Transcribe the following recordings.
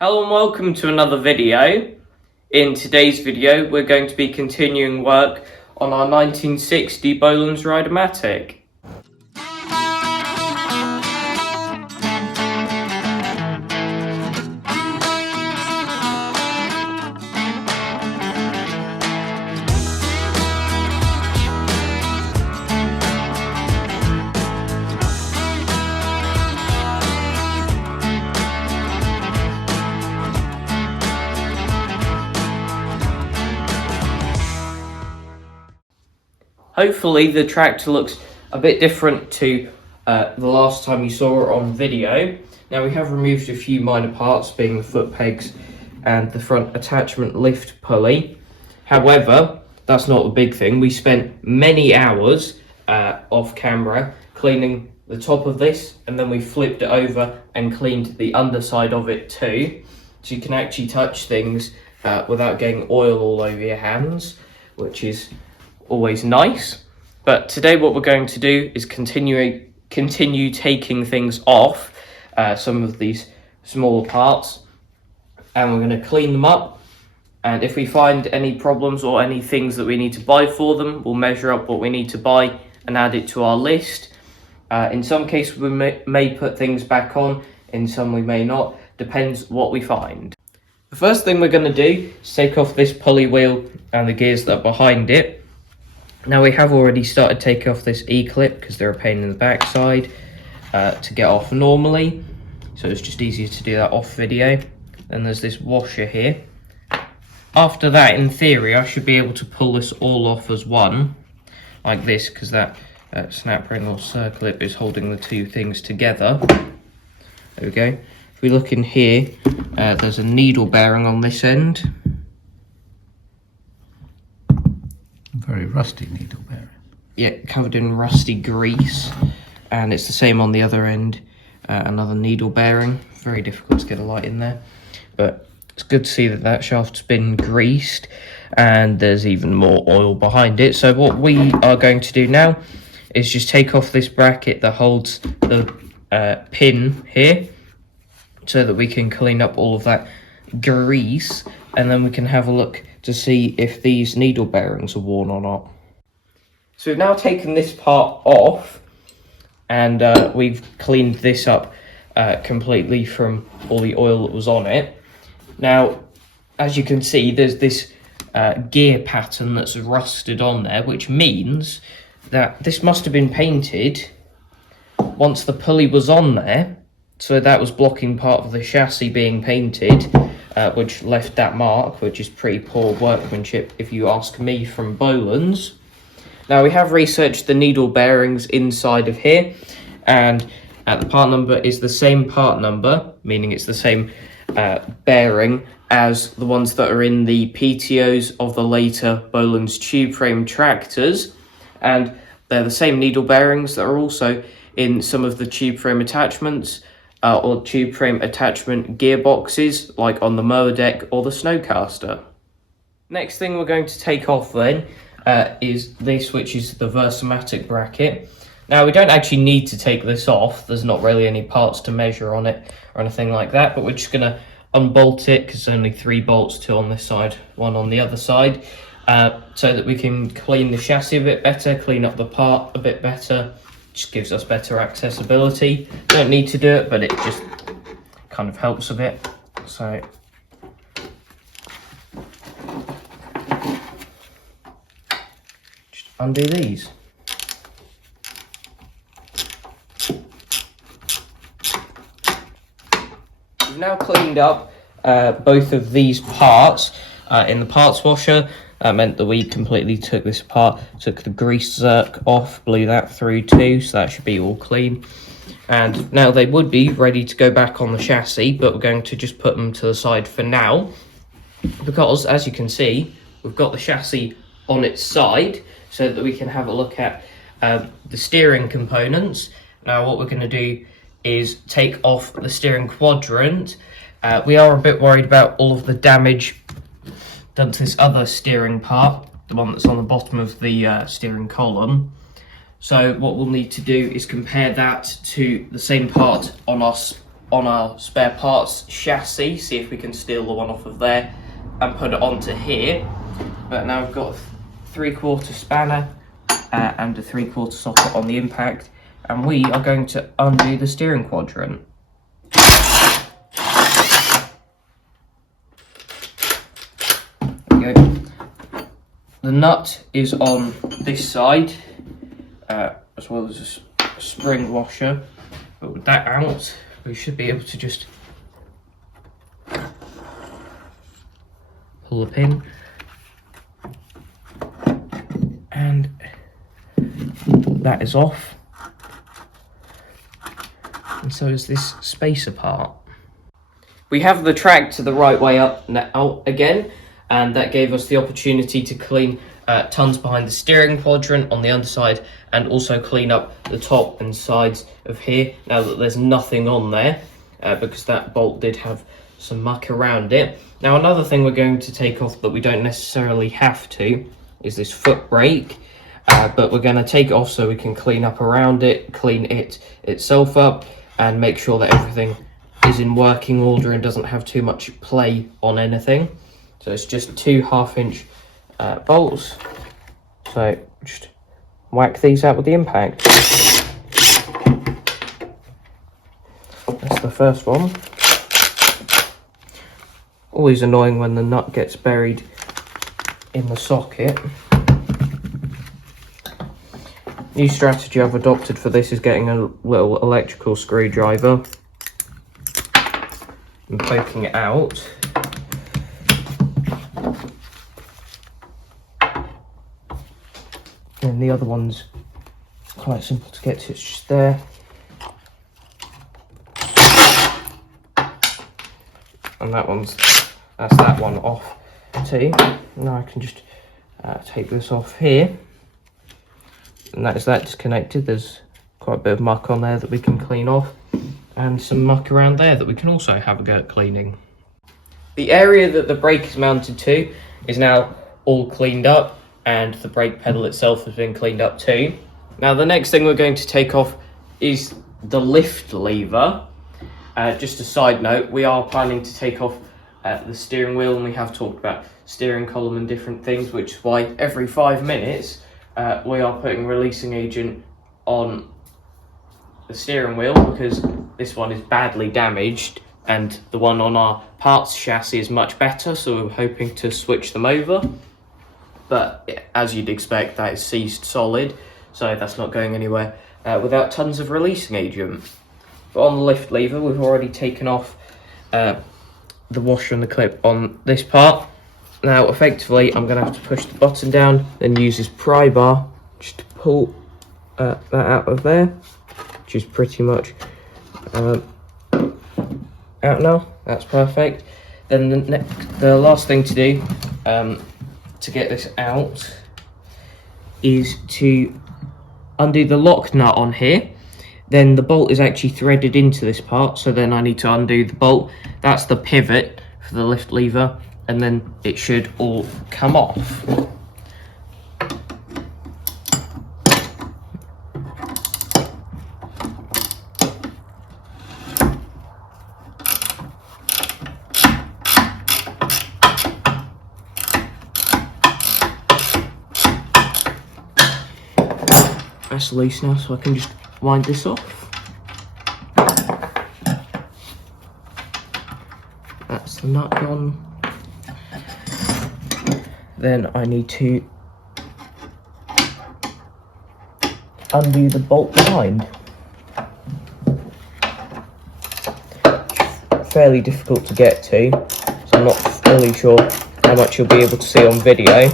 Hello and welcome to another video. In today's video we're going to be continuing work on our 1960 Bolens Ride-a-matic. Hopefully the tractor looks a bit different to the last time you saw it on video. Now we have removed a few minor parts, being the foot pegs and the front attachment lift pulley. However, that's not the big thing. We spent many hours off camera cleaning the top of this, and then we flipped it over and cleaned the underside of it too. So you can actually touch things without getting oil all over your hands, which is always nice. But today what we're going to do is continue taking things off some of these smaller parts, and we're going to clean them up, and if we find any problems or any things that we need to buy for them, we'll measure up what we need to buy and add it to our list. In some cases we may put things back on, in some we may not, depends what we find. The first thing we're going to do is take off this pulley wheel and the gears that are behind it. Now we have already started taking off this E-clip because they're a pain in the backside to get off normally, so it's just easier to do that off video. And there's this washer here. After that, in theory, I should be able to pull this all off as one, like this, because that snap ring or circlip is holding the two things together. There we go. If we look in here, there's a needle bearing on this end. Very rusty needle bearing. Yeah, covered in rusty grease, and it's the same on the other end. Another needle bearing. Very difficult to get a light in there, but it's good to see that that shaft's been greased, and there's even more oil behind it. So what we are going to do now is just take off this bracket that holds the pin here, so that we can clean up all of that grease, and then we can have a look to see if these needle bearings are worn or not. So we've now taken this part off, and we've cleaned this up completely from all the oil that was on it. Now, as you can see, there's this gear pattern that's rusted on there, which means that this must have been painted once the pulley was on there, so that was blocking part of the chassis being painted, which left that mark, which is pretty poor workmanship if you ask me, from Bolens. Now we have researched the needle bearings inside of here, and the part number is the same part number, meaning it's the same bearing as the ones that are in the PTOs of the later Bolens tube frame tractors, and they're the same needle bearings that are also in some of the tube frame attachments or tube frame attachment gearboxes, like on the mower deck or the snowcaster. Next thing we're going to take off then is this, which is the Rideamatic bracket. Now we don't actually need to take this off, there's not really any parts to measure on it or anything like that, but we're just going to unbolt it because there's only 3 bolts, 2 on this side, 1 on the other side, so that we can clean the chassis a bit better, clean up the part a bit better. Just gives us better accessibility. Don't need to do it, but it just kind of helps a bit. So just undo these. We've now cleaned up both of these parts in the parts washer. That meant that we completely took this apart, took the grease zerk off, blew that through too, so that should be all clean. And now they would be ready to go back on the chassis, but we're going to just put them to the side for now, because as you can see, we've got the chassis on its side, so that we can have a look at the steering components. Now what we're going to do is take off the steering quadrant. We are a bit worried about all of the damage done to this other steering part, the one that's on the bottom of the steering column. So what we'll need to do is compare that to the same part on our on our spare parts chassis, see if we can steal the one off of there and put it onto here. But now we've got a 3/4 spanner and a 3/4 socket on the impact, and we are going to undo the steering quadrant. There we go. The nut is on this side, as well as a spring washer. But with that out, we should be able to just pull the pin, and that is off. And so is this spacer part. We have the track to the right way up now again, and that gave us the opportunity to clean tons behind the steering quadrant on the underside, and also clean up the top and sides of here now that there's nothing on there, because that bolt did have some muck around it. Now another thing we're going to take off that we don't necessarily have to is this foot brake, but we're going to take it off so we can clean up around it, clean it itself up, and make sure that everything is in working order and doesn't have too much play on anything. So it's just 2 1/2-inch bolts. So just whack these out with the impact. That's the first one. Always annoying when the nut gets buried in the socket. New strategy I've adopted for this is getting a little electrical screwdriver and poking it out. And the other one's quite simple to get to, it's just there. And that's that one off too. Now I can just take this off here. And that is that disconnected. There's quite a bit of muck on there that we can clean off, and some muck around there that we can also have a go at cleaning. The area that the brake is mounted to is now all cleaned up, and the brake pedal itself has been cleaned up too. Now the next thing we're going to take off is the lift lever. Just a side note, we are planning to take off the steering wheel, and we have talked about steering column and different things, which is why every 5 minutes we are putting releasing agent on the steering wheel, because this one is badly damaged and the one on our parts chassis is much better, so we're hoping to switch them over. But as you'd expect, that is seized solid, so that's not going anywhere without tons of releasing agent. But on the lift lever, we've already taken off the washer and the clip on this part. Now effectively I'm going to have to push the button down and use this pry bar just to pull that out of there, which is pretty much out now. That's perfect. Then the last thing to do to get this out is to undo the lock nut on here. Then the bolt is actually threaded into this part, so then I need to undo the bolt. That's the pivot for the lift lever, and then it should all come off. That's loose now, so I can just wind this off. That's the nut gone. Then I need to undo the bolt behind. Fairly difficult to get to, so I'm not fully sure how much you'll be able to see on video.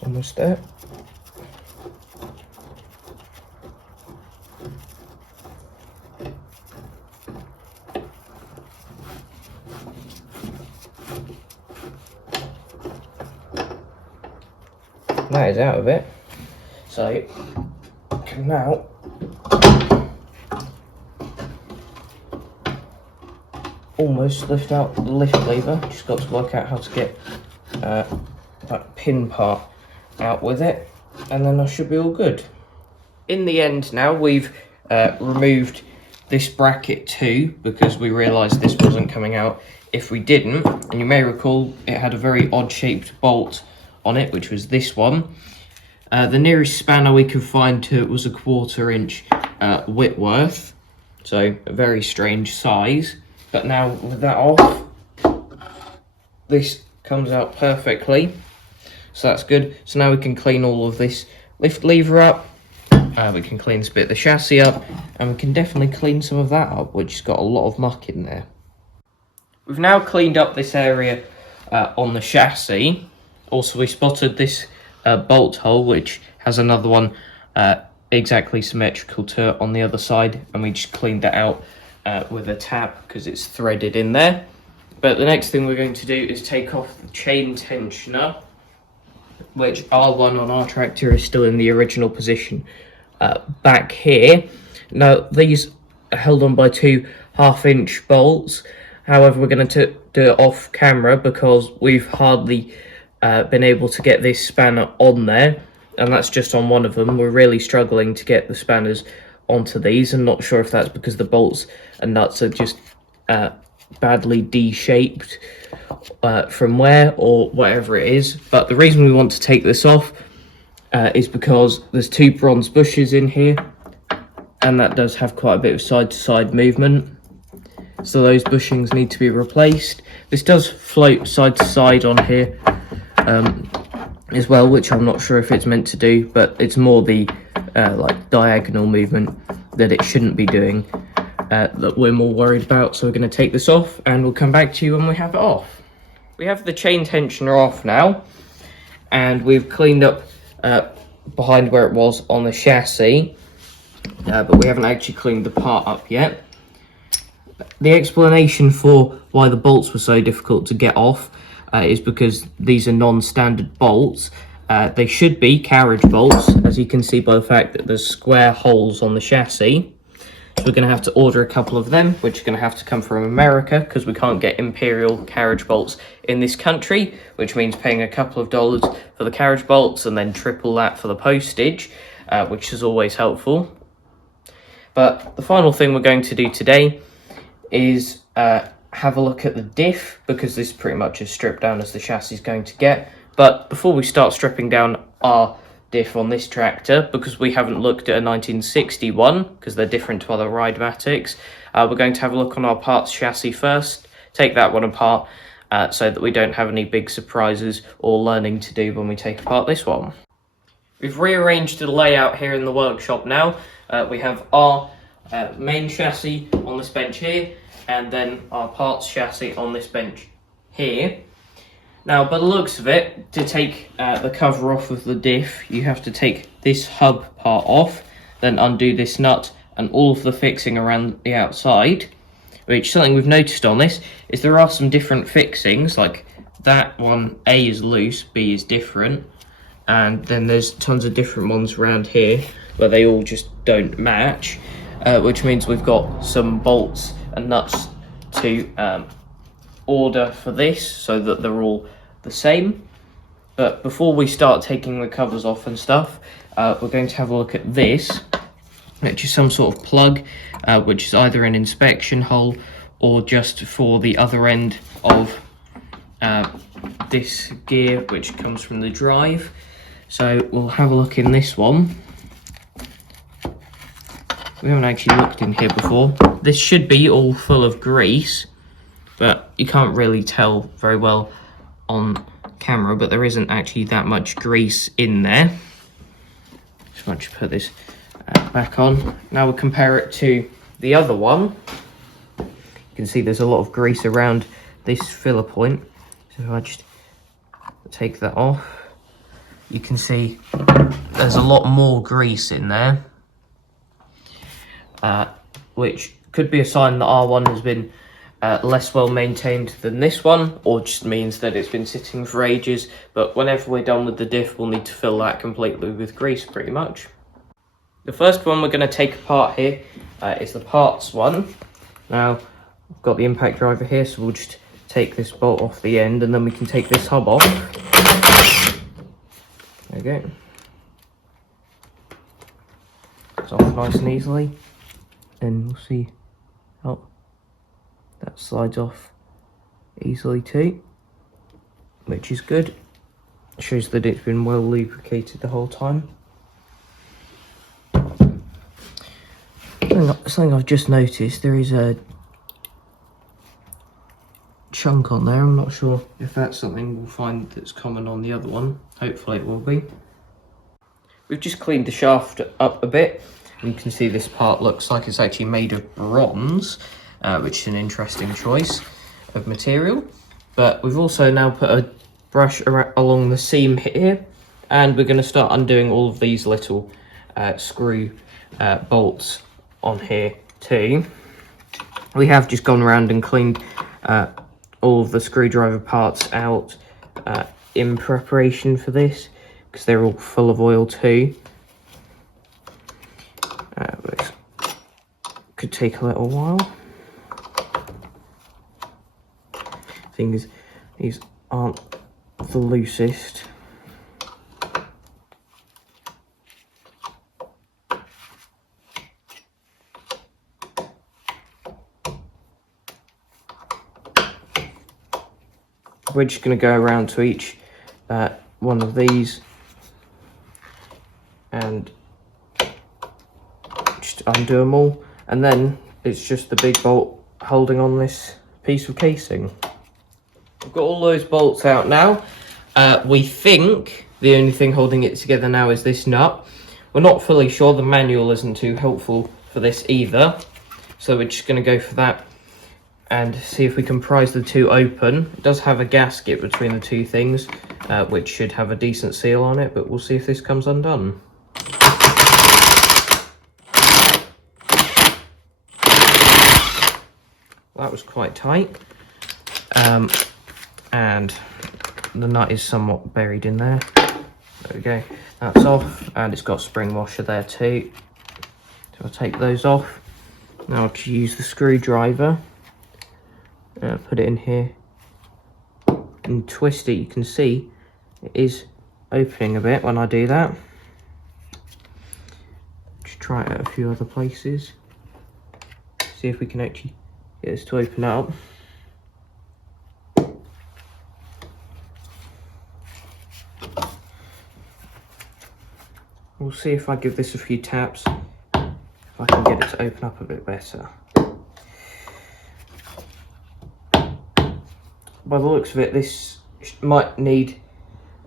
Almost there. That is out of it. So now almost lift out the lift lever. Just got to work out how to get that pin part out with it, and then I should be all good. In the end now, we've removed this bracket too, because we realised this wasn't coming out if we didn't. And you may recall it had a very odd shaped bolt on it, which was this one. The nearest spanner we could find to it was a 1/4 inch Whitworth, so a very strange size. But now with that off, this comes out perfectly, so that's good. So now we can clean all of this lift lever up, we can clean this bit of the chassis up, and we can definitely clean some of that up, which has got a lot of muck in there. We've now cleaned up this area on the chassis. Also, we spotted this bolt hole, which has another one exactly symmetrical to it on the other side, and we just cleaned that out with a tab because it's threaded in there. But the next thing we're going to do is take off the chain tensioner, which R1 on our tractor is still in the original position back here. Now these are held on by 2 1/2-inch bolts. However, we're going to do it off camera because we've hardly been able to get this spanner on there, and that's just on one of them. We're really struggling to get the spanners onto these. I'm not sure if that's because the bolts and nuts are just badly D-shaped from wear or whatever it is. But the reason we want to take this off is because there's 2 bronze bushes in here, and that does have quite a bit of side-to-side movement, so those bushings need to be replaced. This does float side to side on here as well, which I'm not sure if it's meant to do, but it's more the like diagonal movement that it shouldn't be doing that we're more worried about. So we're going to take this off, and we'll come back to you when we have it off. We have the chain tensioner off now, and we've cleaned up behind where it was on the chassis, but we haven't actually cleaned the part up yet. The explanation for why the bolts were so difficult to get off is because these are non-standard bolts. They should be carriage bolts, as you can see by the fact that there's square holes on the chassis. So we're going to have to order a couple of them, which are going to have to come from America, because we can't get imperial carriage bolts in this country, which means paying a couple of dollars for the carriage bolts and then triple that for the postage, which is always helpful. But the final thing we're going to do today is have a look at the diff, because this is pretty much as stripped down as the chassis is going to get. But before we start stripping down our diff on this tractor, because we haven't looked at a 1961 because they're different to other Rideamatics, we're going to have a look on our parts chassis first, take that one apart so that we don't have any big surprises or learning to do when we take apart this one. We've rearranged the layout here in the workshop now. We have our main chassis on this bench here, and then our parts chassis on this bench here. Now, by the looks of it, to take the cover off of the diff, you have to take this hub part off, then undo this nut and all of the fixing around the outside, which something we've noticed on this is there are some different fixings, like that one, A is loose, B is different, and then there's tons of different ones around here where they all just don't match, which means we've got some bolts and nuts to order for this so that they're all the same. But before we start taking the covers off and stuff, we're going to have a look at this, which is some sort of plug, which is either an inspection hole or just for the other end of this gear, which comes from the drive. So we'll have a look in this one. We haven't actually looked in here before. This should be all full of grease, but you can't really tell very well on camera, but there isn't actually that much grease in there. Just want to put this back on. Now we'll compare it to the other one. You can see there's a lot of grease around this filler point. So if I just take that off, you can see there's a lot more grease in there, which could be a sign that R1 has been less well maintained than this one, or just means that it's been sitting for ages. But whenever we're done with the diff, we'll need to fill that completely with grease pretty much. The first one we're going to take apart here is the parts one. Now, I've got the impact driver here, so we'll just take this bolt off the end and then we can take this hub off. There we go. It's off nice and easily. And we'll see how that slides off easily too, which is good. It shows that it's been well lubricated the whole time. Something I've just noticed, there is a chunk on there. I'm not sure if that's something we'll find that's common on the other one. Hopefully it will be. We've just cleaned the shaft up a bit. You can see this part looks like it's actually made of bronze, which is an interesting choice of material. But we've also now put a brush along the seam here, and we're going to start undoing all of these little screw bolts on here too. We have just gone around and cleaned all of the screwdriver parts out in preparation for this, because they're all full of oil too. Which could take a little while. Thing is, these aren't the loosest. We're just going to go around to each one of these and just undo them all, and then it's just the big bolt holding on this piece of casing. We've got all those bolts out now. We think the only thing holding it together now is this nut. We're not fully sure. The manual isn't too helpful for this either, so we're just going to go for that and see if we can prise the two open. It does have a gasket between the two things, which should have a decent seal on it, but we'll see if this comes undone. That was quite tight, and the nut is somewhat buried in there. There we go, that's off, and it's got a spring washer there too. So I'll take those off. Now I'll use the screwdriver, put it in here and twist it. You can see it is opening a bit when I do that. Just try it at a few other places, see if we can actually get this to open up. We'll see if I give this a few taps, if I can get it to open up a bit better. By the looks of it, this might need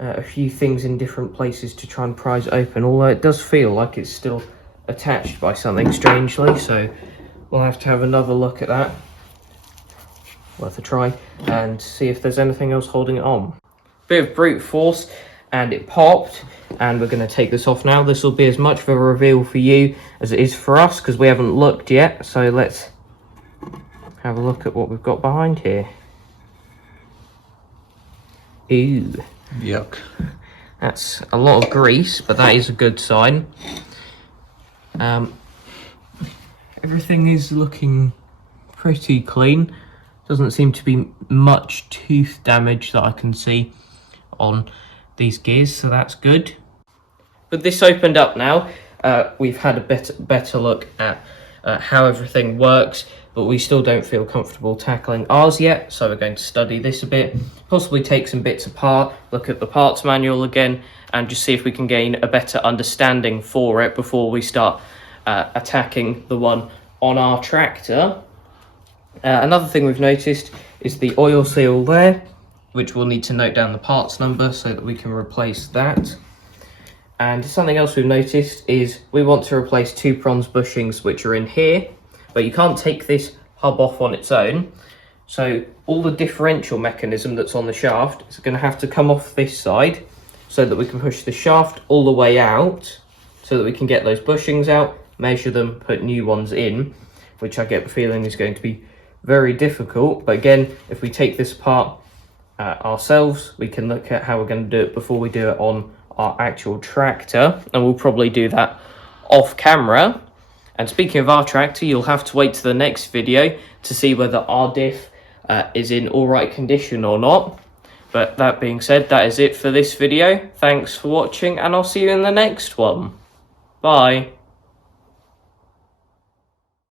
a few things in different places to try and prise it open, although it does feel like it's still attached by something strangely, so we'll have to have another look at that. Worth a try, and see if there's anything else holding it on. Bit of brute force, and it popped, and we're going to take this off now. This will be as much of a reveal for you as it is for us, because we haven't looked yet, so let's have a look at what we've got behind here. Ooh. Yuck. That's a lot of grease, but that is a good sign. Everything is looking pretty clean. Doesn't seem to be much tooth damage that I can see on these gears, so that's good. But this opened up now. We've had a better look at how everything works, but we still don't feel comfortable tackling ours yet, so we're going to study this a bit, possibly take some bits apart, look at the parts manual again, and just see if we can gain a better understanding for it before we start attacking the one on our tractor. Another thing we've noticed is the oil seal there, which we'll need to note down the parts number so that we can replace that. And something else we've noticed is we want to replace two bronze bushings which are in here, but you can't take this hub off on its own. So all the differential mechanism that's on the shaft is going to have to come off this side so that we can push the shaft all the way out so that we can get those bushings out, measure them, put new ones in, which I get the feeling is going to be very difficult. But again, if we take this apart ourselves, we can look at how we're going to do it before we do it on our actual tractor, and we'll probably do that off camera. And speaking of our tractor, you'll have to wait to the next video to see whether our diff is in all right condition or not. But that being said, that is it for this video. Thanks for watching, and I'll see you in the next one. Bye.